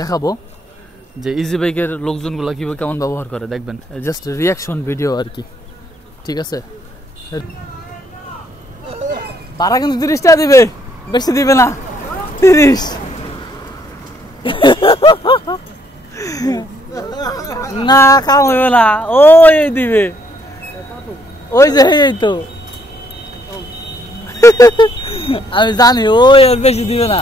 দেখাবো যে ইজি বাইকের লোকজনগুলো কিভাবে কেমন ব্যবহার করে, দেখবেন জাস্ট রিয়াকশন ভিডিও আর কি। ঠিক আছে, ভাড়া কিন্তু 30 টাকা দিবে, বেশি দিবে না। 30 না, কাম হইবে না, ওই দিবে, ওই যে এই তো আমি জানি ওই বেশি দিবে না।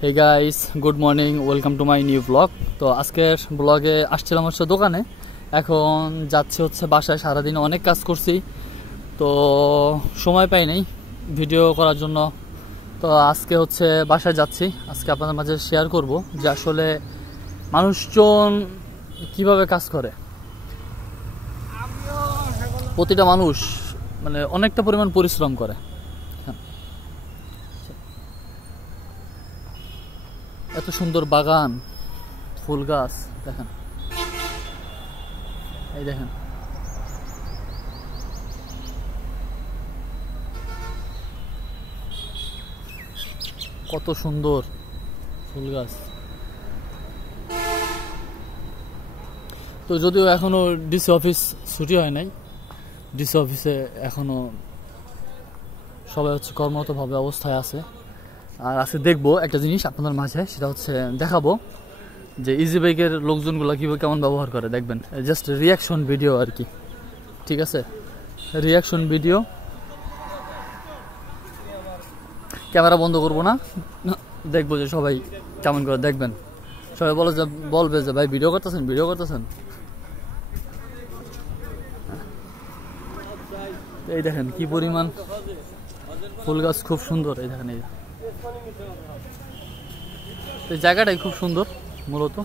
Hey guys, good morning, welcome to my new blog. তো আজকের ব্লগে আসছিলাম হচ্ছে দোকানে, এখন যাচ্ছে হচ্ছে বাসায়। সারাদিন অনেক কাজ করছি, তো সময় পাই নাই ভিডিও করার জন্য। তো আজকে হচ্ছে বাসায় যাচ্ছি। আজকে আপনাদের মাঝে শেয়ার করব যে আসলে মানুষজন কিভাবে কাজ করে। প্রতিটা মানুষ মানে অনেকটা পরিমাণ পরিশ্রম করে। এত সুন্দর বাগান, ফুল গাছ দেখেন, এই দেখেন কত সুন্দর ফুল গাছ। তো যদিও এখনো ডিসি অফিস ছুটি হয় নাই, ডিসি অফিসে এখনো সবাই হচ্ছে কর্মরতভাবে অবস্থায় আছে। আর আজকে দেখবো একটা জিনিস আপনাদের মাঝে, সেটা হচ্ছে দেখাবো যে ইজি বাইকের লোকজনগুলো কিভাবে কেমন ব্যবহার করে, দেখবেন জাস্ট রিয়াকশন ভিডিও আর কি। ঠিক আছে, রিয়াকশন ভিডিও, ক্যামেরা বন্ধ করবো না, দেখবো যে সবাই কেমন করে দেখবেন। সবাই বলবে যে ভাই ভিডিও করতেছেন, ভিডিও করতেছেন। এই দেখেন কি পরিমাণ ফুল গাছ, খুব সুন্দর। এই দেখেন, এই জায়গাটাই খুব সুন্দর মূলত।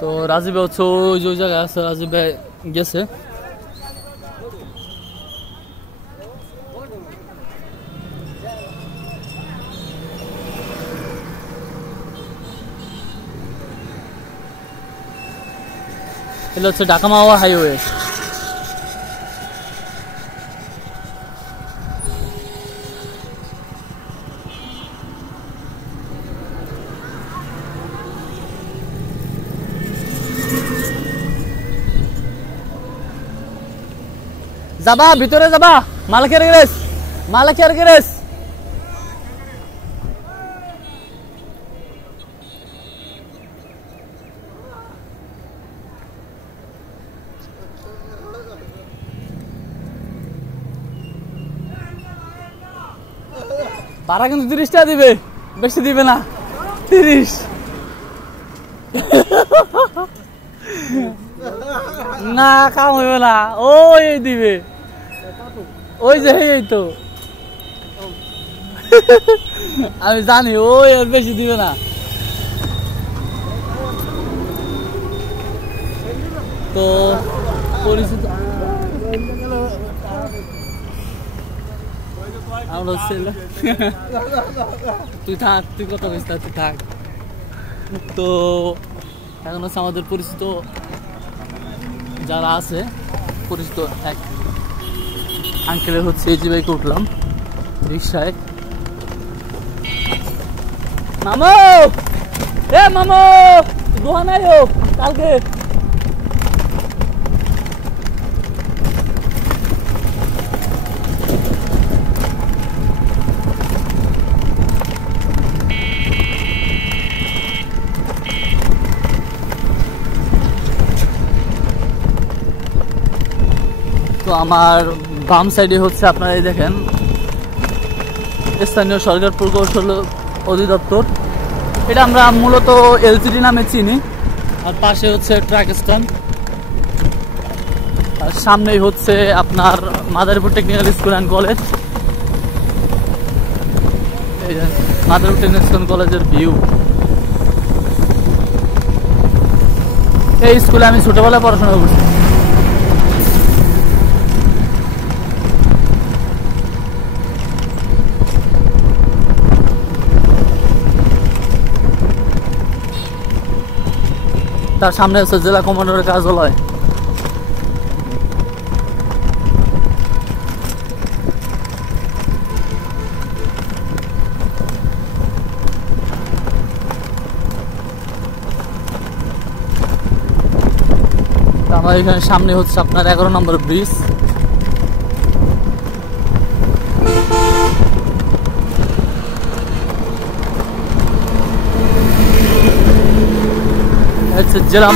তো রাজীব হচ্ছে ওই যে জায়গায় আছে, রাজীব গেছে। এটা হচ্ছে ঢাকা মাওয়া হাইওয়ে। যাবা ভিতরে, যাবা মালিকের গ্যারেজ, মালিকের গ্যারেজ। ভাড়া কিন্তু 30 টাকা দিবে, বেশি দিবে না। 30 না, কাম হইবে না, ওই দিবে, ওই যে এই তো আমি জানি ওই বেশি দিবে না। তো পরিচিত আমরা ছেলে, তুই থাক, তুই কথা বলিস না, তুই থাক। তো এখন হচ্ছে আমাদের পরিচিত যারা আছে, পরিচিত এক আঙ্কেলের হচ্ছে এই যে বাইকে উঠলাম রিক্সায়। মামু, এ মামু দোয়া নাই হোক কালকে। তো আমার বাম সাইডে হচ্ছে আপনারা এই দেখেন স্থানীয় সরকার প্রকৌশল অধিদপ্তর। এটা আমরা মূলত এলজিডি নামে চিনি। আর পাশে হচ্ছে ট্রাক স্ট্যান্ড, আর সামনেই হচ্ছে আপনার Madaripur technical school and college. এই মাদারীপুর টেকনিক্যাল স্কুল কলেজের ভিউ। এই স্কুলে আমি ছোটবেলায় পড়াশোনা করছি। তার সামনে আছে জেলা কমান্ডারের কার্যালয়। আমার এখানে সামনে হচ্ছে আপনার 11 নম্বর ব্রিজ। জেলা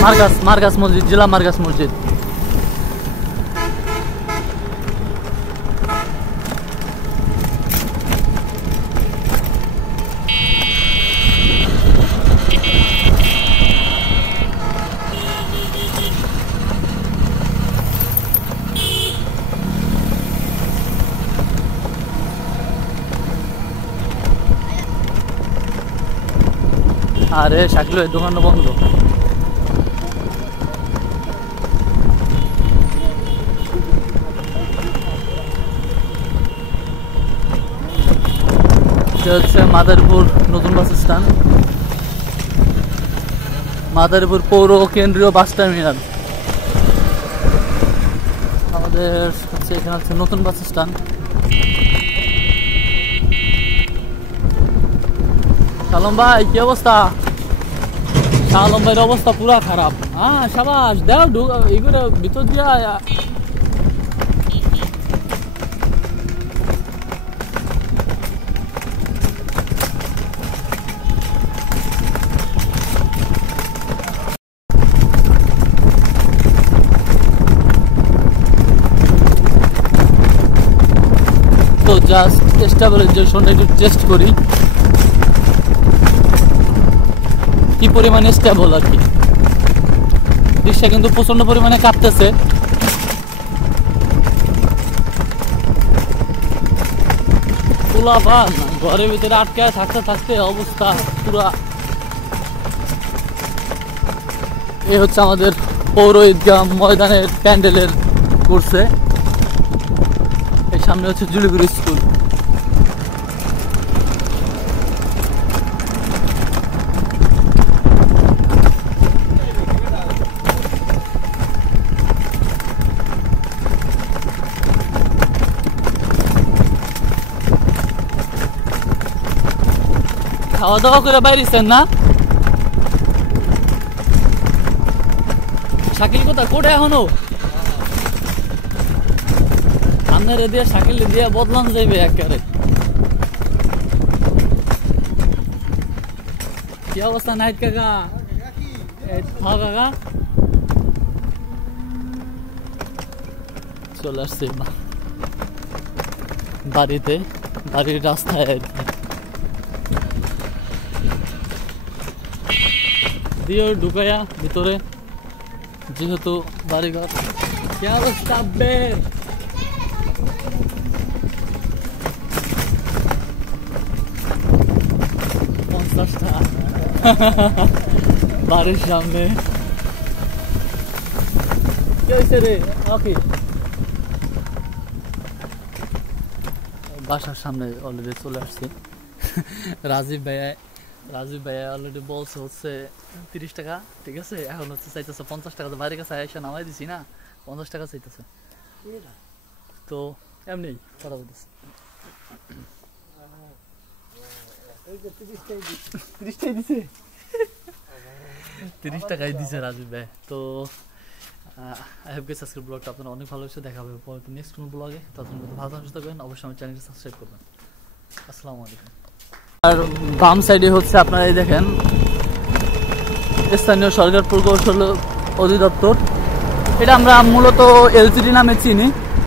মার্কাস মসজিদ, জেলা মার্কাস মসজিদ। আরে শাকিল ভাই দোকানটা বন্ধ। হচ্ছে মাদারীপুর নতুন বাস স্ট্যান্ড, মাদারীপুর পৌর কেন্দ্রীয় বাস টার্মিনাল। আমাদের হচ্ছে এখানে হচ্ছে নতুন বাস স্ট্যান্ড। শালম ভাই কি অবস্থা? শালম ভাইয়ের অবস্থা পুরা খারাপ। হ্যাঁ সাবাস দেও এগুলো ভিতর দিয়া। তো জাস্ট স্টেবিলাইজেশনটা একটু টেস্ট করি কি পরিমাণে স্টেবল আর কি। রিক্সা কিন্তু প্রচন্ড পরিমাণে কাঁপতেছে। পোলাপান ঘরের ভিতরে আটকায় থাকতে থাকতে অবস্থা পুরা। এই হচ্ছে আমাদের পৌর ঈদগাহ ময়দানের প্যান্ডেলের করছে। এর সামনে হচ্ছে জুলিগুড়ি স্কুল। খাওয়া দাওয়া করে বাইরেছেন না? শাকিল কোথায়? কোটে এখনো আপনার দিয়ে শাকিল দিয়ে বদলান যাইবে একেবারে। কি অবস্থা নাইট কাকা? হ্যাঁ কাকা চলে আসছে বাড়িতে, বাড়ির রাস্তায় আর কি। দিয়ে ঢুকাইয়া ভিতরে যেহেতু বাড়িঘর। কি অবস্থা? 50 টাকা বাড়ির সামনে। রে ওকে বাসার সামনে অলরেডি চলে আসছে। রাজীব ভাইয়া অলরেডি বলছে হচ্ছে 30 টাকা, ঠিক আছে। এখন হচ্ছে চাইতেছে 50 টাকা। তো বাড়ির কাছে এসে নামাই দিছি না, 50 টাকা চাইতেছে। তো এমনি কথা বলতেছে 30 টাকাই দিছে রাজীব ভাই। তো আই হোপ গেস আজকের ব্লগটা আপনার অনেক ভালো হয়েছে। দেখা হবে পরবর্তী নেক্সট কোনো ব্লগে। ততক্ষণ ভালো থাকবেন, অবশ্যই আমার চ্যানেলটি সাবস্ক্রাইব করবেন। আসসালামু আলাইকুম। আর বাম সাইডে হচ্ছে আপনারা এই দেখেন স্থানীয় সরকার প্রকৌশল অধিদপ্তর। এটা আমরা মূলত এলজিডি নামে চিনি।